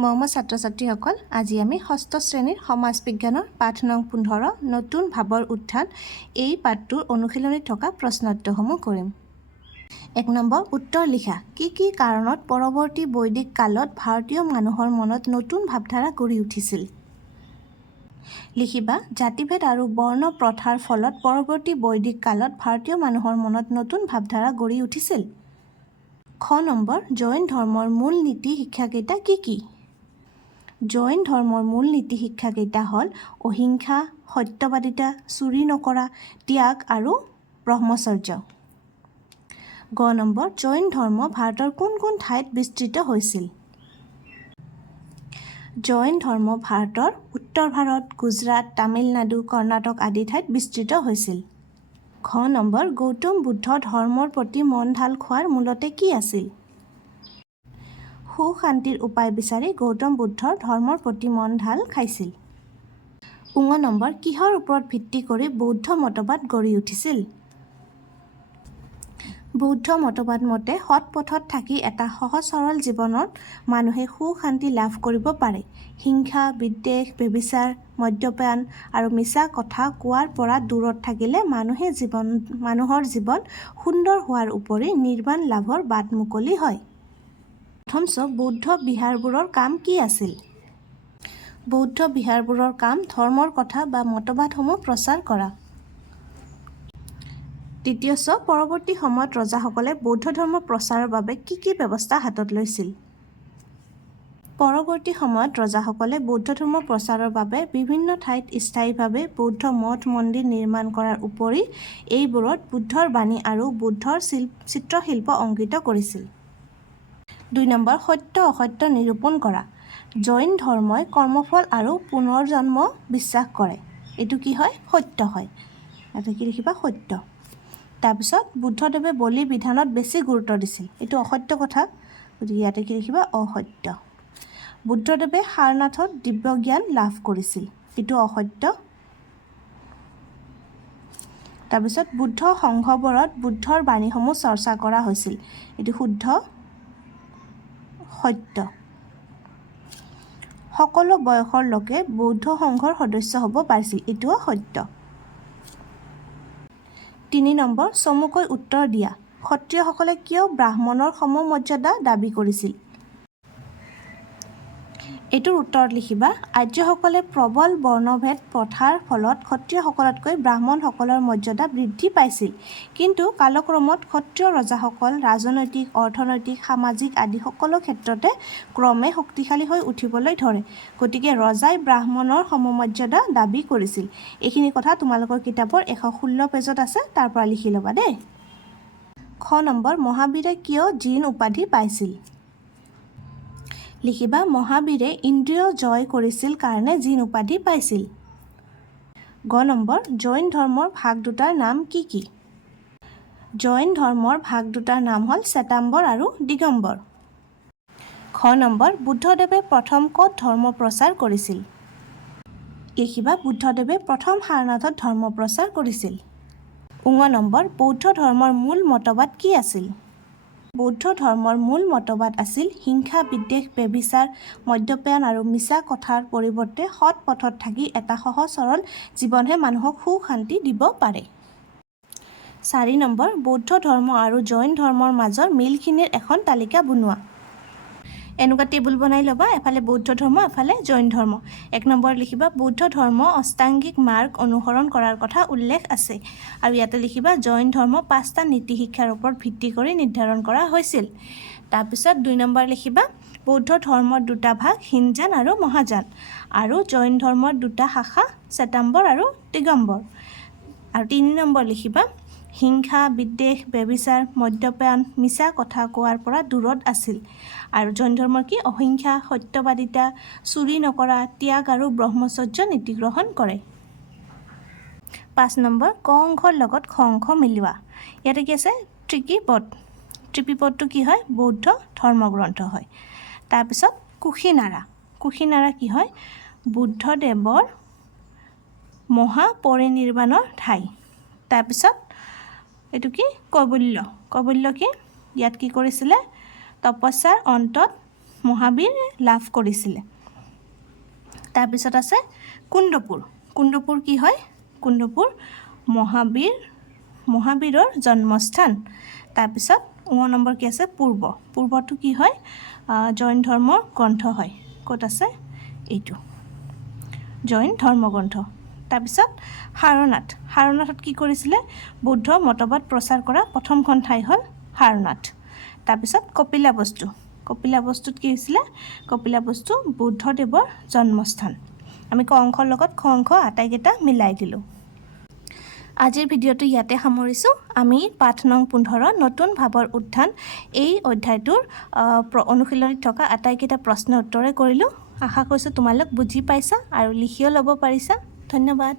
মৰমৰ ছাত্ৰ-ছাত্ৰীসকল, আজি আমি ষষ্ঠ শ্ৰেণীৰ সমাজ বিজ্ঞানৰ পাঠ নং 15 নতুন ভাৱৰ উত্থান এই পাঠটোৰ অনুশীলনীত থকা প্ৰশ্নোত্তৰসমূহ কৰিম। 1 নম্বৰ উত্তৰ লিখা। কি কি কাৰণত পৰৱৰ্তী বৈদিক কালত ভাৰতীয় মানুহৰ মনত নতুন ভাৱধাৰা গঢ়ি উঠিছিল? লিখিবা জাতিভেদ আৰু বৰ্ণ প্ৰথাৰ ফলত পৰৱৰ্তী বৈদিক কালত ভাৰতীয় মানুহৰ মনত নতুন ভাৱধাৰা গঢ়ি উঠিছিল। খ নম্বৰ জৈন ধৰ্মৰ মূল নীতি শিক্ষাকেইটা কি কি? জৈন ধৰ্মৰ মূল নীতি শিক্ষাকেইটা হ'ল অহিংসা, সত্যবাদিতা, চুৰি নকৰা, ত্যাগ আৰু ব্ৰহ্মচৰ্য। গ নম্বৰ জৈন ধৰ্ম ভাৰতৰ কোন কোন ঠাইত বিস্তৃত হৈছিল? জৈন ধৰ্ম ভাৰতৰ উত্তৰ ভাৰত, গুজৰাট, তামিলনাডু, কৰ্ণাটক আদি ঠাইত বিস্তৃত হৈছিল। ঘ নম্বৰ গৌতম বুদ্ধ ধৰ্মৰ প্ৰতি মন ঢাল খোৱাৰ মূলতে কি আছিল? সুখ শান্তিৰ উপায় বিচাৰি গৌতম বুদ্ধৰ ধৰ্মৰ প্ৰতি মন ঢাল খাইছিল। ঙ নম্বৰ কিহৰ ওপৰত ভিত্তি কৰি বৌদ্ধ মতবাদ গঢ়ি উঠিছিল? বৌদ্ধ মতবাদ মতে সৎ পথত থাকি এটা সহজ সৰল জীৱনত মানুহে সুখ শান্তি লাভ কৰিব পাৰে। হিংসা, বিদ্বেষ, ব্যভিচাৰ, মদ্যপান আৰু মিছা কথা কোৱাৰ পৰা দূৰত থাকিলে মানুহৰ জীৱন সুন্দৰ হোৱাৰ উপৰি নিৰ্বাণ লাভৰ বাট মুকলি হয়। প্ৰথমচ বৌদ্ধ বিহাৰবোৰৰ কাম কি আছিল? বৌদ্ধ বিহাৰবোৰৰ কাম ধৰ্মৰ কথা বা মতবাদসমূহ প্ৰচাৰ কৰা। দ্বিতীয়চ পৰৱৰ্তী সময়ত ৰজাসকলে বৌদ্ধ ধৰ্ম প্ৰচাৰৰ বাবে কি কি ব্যৱস্থা হাতত লৈছিল? পৰৱৰ্তী সময়ত ৰজাসকলে বৌদ্ধ ধৰ্ম প্ৰচাৰৰ বাবে বিভিন্ন ঠাইত স্থায়ীভাৱে বৌদ্ধ মঠ মন্দিৰ নিৰ্মাণ কৰাৰ উপৰি এইবোৰত বুদ্ধৰ বাণী আৰু বুদ্ধৰ চিত্ৰশিল্প অংকিত কৰিছিল। 2 নম্বৰ সত্য অসত্য নিৰূপণ কৰা। জৈন ধৰ্মই কৰ্মফল আৰু পুনৰ্জন্ম বিশ্বাস কৰে। এইটো কি হয়? সত্য হয়। ইয়াতে কি লিখিবা? সত্য। তাৰপিছত বুদ্ধদেৱে বলি বিধানত বেছি গুৰুত্ব দিছিল। এইটো অসত্য কথা, গতিকে ইয়াতে কি লিখিবা? অসত্য। বুদ্ধদেৱে সাৰনাথত দিব্য জ্ঞান লাভ কৰিছিল। এইটো অসত্য। তাৰপিছত বুদ্ধ সংঘবোৰত বুদ্ধৰ বাণীসমূহ চৰ্চা কৰা হৈছিল। এইটো শুদ্ধ। সত্য। সকলো বয়সৰ লোকে বৌদ্ধ সংঘৰ সদস্য হ'ব পাৰিছিল। এইটোও সত্য। 3 নম্বৰ চমুকৈ উত্তৰ দিয়া। ক্ষত্ৰিয়সকলে কিয় ব্ৰাহ্মণৰ সমমৰ্যাদা দাবী কৰিছিল? এইটোৰ উত্তৰত লিখিবা আৰ্যসকলে প্ৰবল বৰ্ণভেদ প্ৰথাৰ ফলত ক্ষত্ৰিয়সকলতকৈ ব্ৰাহ্মণসকলৰ মৰ্যাদা বৃদ্ধি পাইছিল। কিন্তু কালক্ৰমত ক্ষত্ৰিয় ৰজাসকল ৰাজনৈতিক, অৰ্থনৈতিক, সামাজিক আদি সকলো ক্ষেত্ৰতে ক্ৰমে শক্তিশালী হৈ উঠিবলৈ ধৰে। গতিকে ৰজাই ব্ৰাহ্মণৰ সমমৰ্যাদা দাবী কৰিছিল। এইখিনি কথা তোমালোকৰ কিতাপৰ 116 পেজত আছে, তাৰ পৰা লিখি ল'বা দেই। খ নম্বৰ মহাবীৰে কিয় জিন উপাধি পাইছিল? লিখিবা মহাবীৰে ইন্দ্ৰিয় জয় কৰিছিল কাৰণে জিন উপাধি পাইছিল। গ নম্বৰ জৈন ধৰ্মৰ ভাগ দুটাৰ নাম কি কি? জৈন ধৰ্মৰ ভাগ দুটাৰ নাম হ'ল শ্বেতাম্বৰ আৰু দিগম্বৰ। খ নম্বৰ বুদ্ধদেৱে প্ৰথম ক'ত ধৰ্ম প্ৰচাৰ কৰিছিল? লিখিবা বুদ্ধদেৱে প্ৰথম সাৰনাথত ধৰ্ম প্ৰচাৰ কৰিছিল। ঙ নম্বৰ বৌদ্ধ ধৰ্মৰ মূল মতবাদ কি আছিল? বৌদ্ধ ধৰ্মৰ মূল মতবাদ আছিল হিংসা, বিদ্বেষ, ব্যভিচাৰ, মদ্যপান আৰু মিছা কথাৰ পৰিৱৰ্তে সৎ পথত থাকি এটা সহজ সৰল জীৱনহে মানুহক সুখ শান্তি দিব পাৰে। 4 নম্বৰ বৌদ্ধ ধৰ্ম আৰু জৈন ধৰ্মৰ মাজৰ মিলখিনিৰ এখন তালিকা বনোৱা। এনেকুৱা টেবুল বনাই ল'বা, এফালে বৌদ্ধ ধৰ্ম, এফালে জৈন ধৰ্ম। 1 নম্বৰ লিখিবা বৌদ্ধ ধৰ্ম অষ্টাংগিক মাৰ্গ অনুসৰণ কৰাৰ কথা উল্লেখ আছে। আৰু ইয়াতে লিখিবা জৈন ধৰ্ম 5টা নীতি শিক্ষাৰ ওপৰত ভিত্তি কৰি নিৰ্ধাৰণ কৰা হৈছিল। তাৰপিছত 2 নম্বৰ লিখিবা বৌদ্ধ ধৰ্মৰ 2টা ভাগ হীনযান আৰু মহাযান। আৰু জৈন ধৰ্মৰ 2টা শাখা শ্বেতাম্বৰ আৰু দিগম্বৰ। আৰু 3 নম্বৰ লিখিবা হিংসা, বিদ্বেষ, ব্যভিচাৰ, মদ্যপান, মিছা কথা কোৱাৰ পৰা দূৰত আছিল। আৰু জৈন ধৰ্মৰ কি? অহিংসা, সত্যবাদিতা, চুৰি নকৰা, ত্যাগ আৰু ব্ৰহ্মচৰ্য নীতি গ্ৰহণ কৰে। 5 নম্বৰ ক অংশৰ লগত খ অংশ মিলোৱা। ইয়াতে কি আছে? ত্ৰিপিপদ। ত্ৰিপিপদটো কি হয়? বৌদ্ধ ধৰ্মগ্ৰন্থ হয়। তাৰপিছত কুশিনাৰা। কুশিনাৰা কি হয়? বুদ্ধদেৱৰ মহাপৰিনিৰ্বাণৰ ঠাই। তাৰপিছত এইটো কি? কৈবল্য। কৈবল্য কি? ইয়াত কি কৰিছিলে? তপস্যাৰ অন্তত মহাবীৰ লাভ কৰিছিলে তাৰপিছত আছে কুণ্ডপুৰ কুণ্ডপুৰ কি হয় কুণ্ডপুৰ মহাবীৰৰ জন্মস্থান তাৰপিছত 9 নম্বৰ কি আছে পূৰ্ব পূৰ্বটো কি হয় জৈন ধৰ্মৰ গ্ৰন্থ হয় ক'ত আছে এইটো জৈন ধৰ্মগ্ৰন্থ তাৰপিছত সাৰনাথত কি কৰিছিলে বুদ্ধ মতবাদ প্ৰচাৰ কৰা প্ৰথমখন ঠাই হ'ল সাৰনাথ তাৰপিছত কপিলাবস্তুত কি হৈছিলে কপিলাবস্তু বুদ্ধদেৱৰ জন্মস্থান আমি ক অংশৰ লগত খ অংশ আটাইকেইটা মিলাই দিলোঁ আজিৰ ভিডিঅ'টো ইয়াতে সামৰিছোঁ আমি পাঠ নং 15 নতুন ভাৱৰ উত্থান এই অধ্যায়টোৰ অনুশীলনীত থকা আটাইকেইটা প্ৰশ্ন উত্তৰে কৰিলোঁ আশা কৰিছোঁ তোমালোক বুজি পাইছা আৰু লিখিও ল'ব পাৰিছা ধন্যবাদ